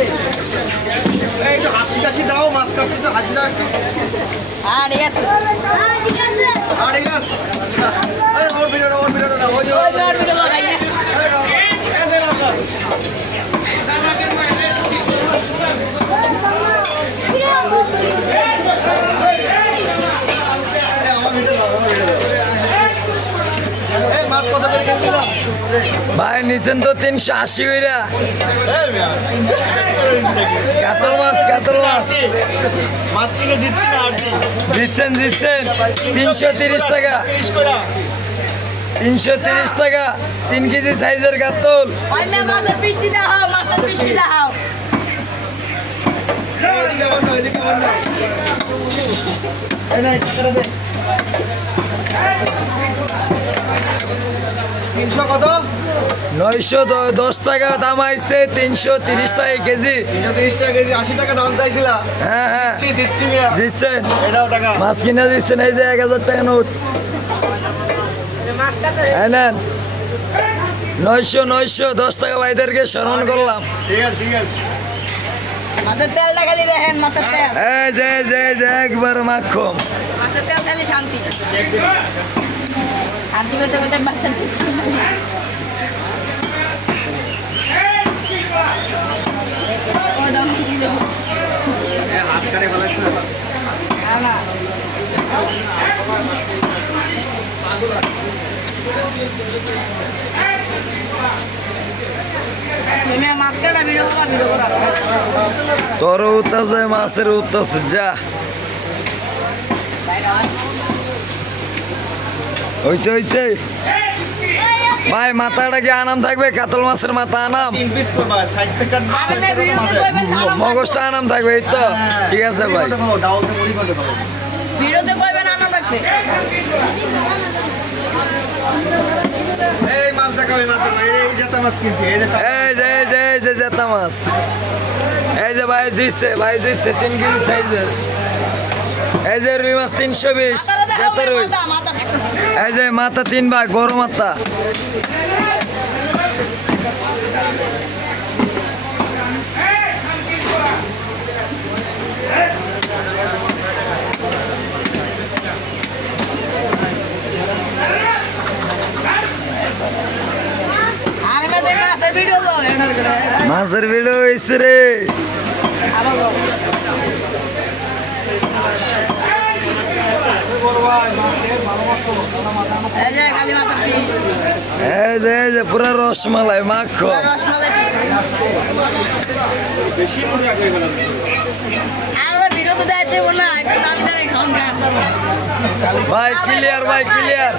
এই একটু হাসি টাসি দাও, মাছ কাটতে তো হাসি দাও একটু। ঠিক আছে। ঠিক আছে। ওর ভিডিও না, ওর ভিডিও না, ওই যে ওর ভিডিও না। ভাই নিচ্ছেন তো 380 কইরা। কাতল মাছ মাছ কিনে জিতছি না আর জিতছেন 330 টাকা। 330 টাকা 3 কেজি সাইজের কাতল। মাছের পিষ্টি দাও, মাছের পিষ্টি দাও। এদিকে আবার না, এদিকে আবার না। এই না টাকা দে। 300 কত? 910 টাকা দাম আইছে, 330 টাকা কেজি। 330 টাকা কেজি, 80 টাকা দাম চাইছিলা। হ্যাঁ দিচ্ছি মিয়া। জিতছেন। এটাও টাকা। মাছ কিনে দিচ্ছেন, এই যে 1000 টাকা নোট। নেন 910 টাকা ভাইদেরকে স্মরণ করলাম। ঠিক আছে। মাছের তেলটা খালি দেখেন, মাছের তেল। এই যে একবার মাখম। মাছের তেল খালি শান্তি পেতে পেতে মাছের হাত কাটে ফেলাস না। তোর উঠতেছে, মাছের উঠতেছে, যা হইছে। ভাই মাথাটা কি আনাম থাকবে? কাতল মাছের মাথা আনাম, মগজটা আনাম থাকবে, এই তো ঠিক আছে ভাই। এই যে জেতা মাছ, এই যে ভাই জিতছে 3 কেজি সাইজের। এই যে রুই মাছ 320 জেতা রুই। এই যে মাথা 3 ভাগ, বড় মাথা। মাছের ভিডিও হয়েছে রে। এই যে পুরা রসমালাই মাখো। ভাই ক্লিয়ার।